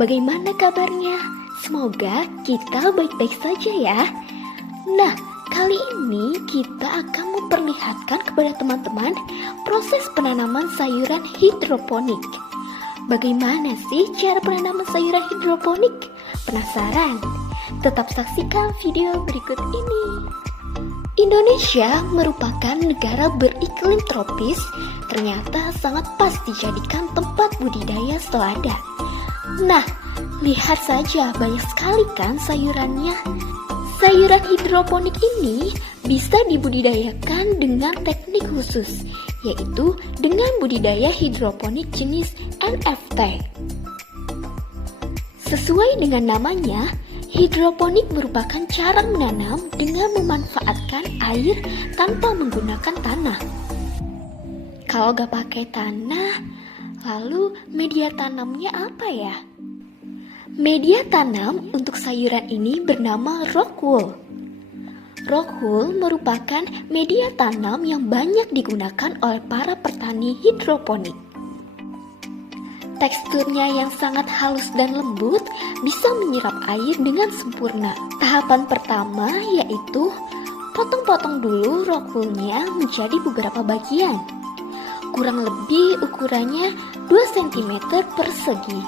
bagaimana kabarnya? Semoga kita baik-baik saja ya. Nah, kali ini kita akan memperlihatkan kepada teman-teman proses penanaman sayuran hidroponik. Bagaimana sih cara penanaman sayuran hidroponik? Penasaran? Tetap saksikan video berikut ini. Indonesia merupakan negara beriklim tropis, ternyata sangat pas dijadikan tempat budidaya selada. Nah, lihat saja banyak sekali kan sayurannya. Sayuran hidroponik ini bisa dibudidayakan dengan teknik khusus, yaitu dengan budidaya hidroponik jenis NFT. Sesuai dengan namanya, hidroponik merupakan cara menanam dengan memanfaatkan air tanpa menggunakan tanah. Kalau gak pakai tanah, lalu media tanamnya apa ya? Media tanam untuk sayuran ini bernama rock wool. Rock wool merupakan media tanam yang banyak digunakan oleh para petani hidroponik. Teksturnya yang sangat halus dan lembut bisa menyerap air dengan sempurna. Tahapan pertama yaitu potong-potong dulu rock wool-nya menjadi beberapa bagian. Kurang lebih ukurannya 2 cm persegi.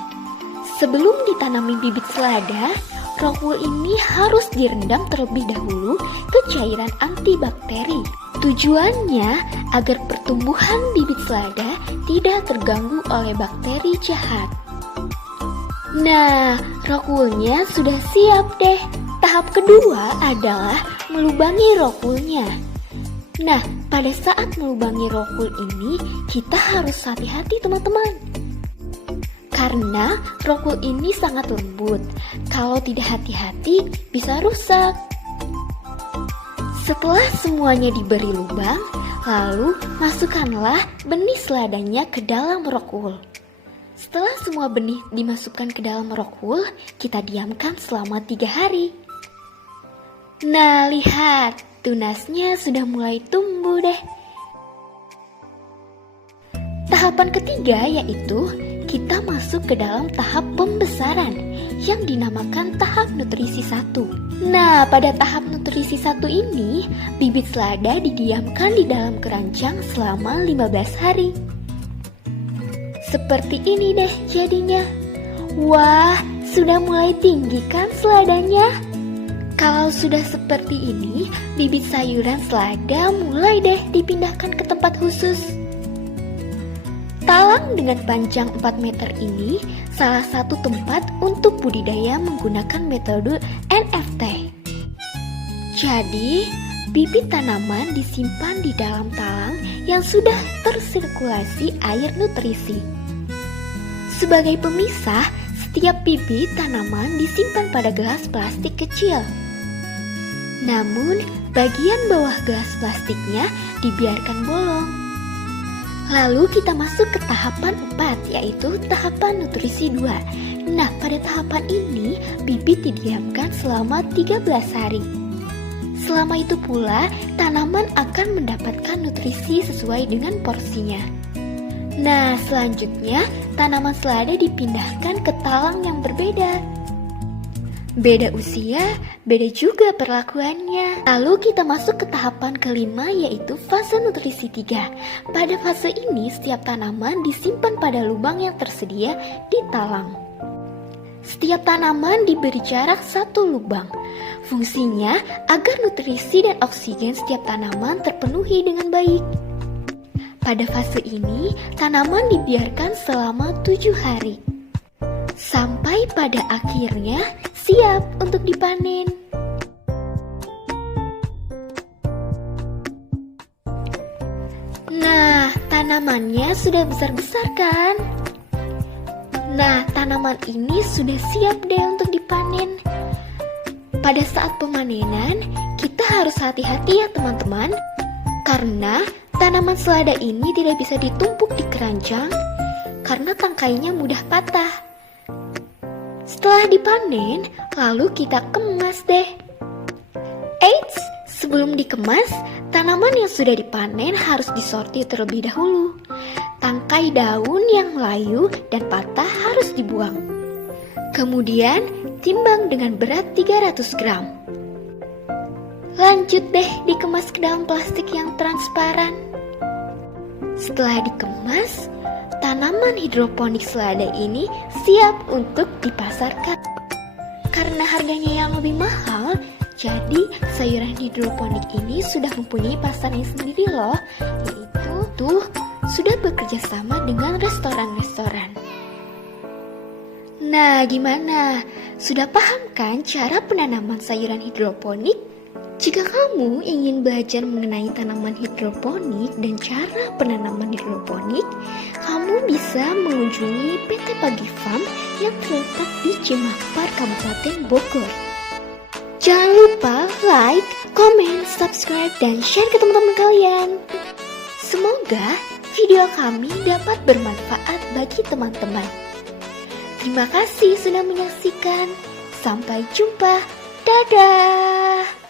Sebelum ditanami bibit selada, rock wool ini harus direndam terlebih dahulu ke cairan antibakteri. Tujuannya agar pertumbuhan bibit selada tidak terganggu oleh bakteri jahat. Nah, rock wool-nya sudah siap deh. Tahap kedua adalah melubangi rock wool-nya. Nah, pada saat melubangi rock wool ini, kita harus hati-hati teman-teman. Karena rock wool ini sangat lembut. Kalau tidak hati-hati, bisa rusak. Setelah semuanya diberi lubang, lalu masukkanlah benih seladanya ke dalam rock wool. Setelah semua benih dimasukkan ke dalam rock wool, kita diamkan selama 3 hari. Nah, lihat, tunasnya sudah mulai tumbuh deh. Tahapan ketiga yaitu kita masuk ke dalam tahap pembesaran yang dinamakan tahap nutrisi 1. Nah, pada tahap nutrisi 1 ini, bibit selada didiamkan di dalam keranjang selama 15 hari. Seperti ini deh jadinya. Wah, sudah mulai tinggi kan seladanya? Kalau sudah seperti ini, bibit sayuran selada mulai deh dipindahkan ke tempat khusus. Talang dengan panjang 4 meter ini salah satu tempat untuk budidaya menggunakan metode NFT. Jadi, bibit tanaman disimpan di dalam talang yang sudah tersirkulasi air nutrisi. Sebagai pemisah, setiap bibit tanaman disimpan pada gelas plastik kecil. Namun, bagian bawah gelas plastiknya dibiarkan bolong. Lalu kita masuk ke tahapan 4, yaitu tahapan nutrisi 2. Nah, pada tahapan ini, bibit didiamkan selama 13 hari. Selama itu pula, tanaman akan mendapatkan nutrisi sesuai dengan porsinya. Nah, selanjutnya, tanaman selada dipindahkan ke talang yang berbeda. Beda usia, beda juga perlakuannya. Lalu kita masuk ke tahapan kelima yaitu fase nutrisi 3. Pada fase ini setiap tanaman disimpan pada lubang yang tersedia di talang. Setiap tanaman diberi jarak 1 lubang. Fungsinya agar nutrisi dan oksigen setiap tanaman terpenuhi dengan baik. Pada fase ini tanaman dibiarkan selama 7 hari. Sampai pada akhirnya siap untuk dipanen. Nah, tanamannya sudah besar-besar kan? Nah, tanaman ini sudah siap deh untuk dipanen. Pada saat pemanenan, kita harus hati-hati ya teman-teman. Karena tanaman selada ini tidak bisa ditumpuk di keranjang karena tangkainya mudah patah. Setelah dipanen, lalu kita kemas deh. Eits, sebelum dikemas, tanaman yang sudah dipanen harus disortir terlebih dahulu. Tangkai daun yang layu dan patah harus dibuang. Kemudian timbang dengan berat 300 gram. Lanjut deh dikemas ke dalam plastik yang transparan. Setelah dikemas, tanaman hidroponik selada ini siap untuk dipasarkan. Karena harganya yang lebih mahal, jadi sayuran hidroponik ini sudah mempunyai pasarnya sendiri loh, yaitu sudah bekerja sama dengan restoran-restoran. Nah, gimana? Sudah paham kan cara penanaman sayuran hidroponik? Jika kamu ingin belajar mengenai tanaman hidroponik dan cara penanaman hidroponik, kamu bisa mengunjungi PT Pagi Farm yang terletak di Cimampar, Kabupaten Bogor. Jangan lupa like, comment, subscribe, dan share ke teman-teman kalian. Semoga video kami dapat bermanfaat bagi teman-teman. Terima kasih sudah menyaksikan. Sampai jumpa. Dadah.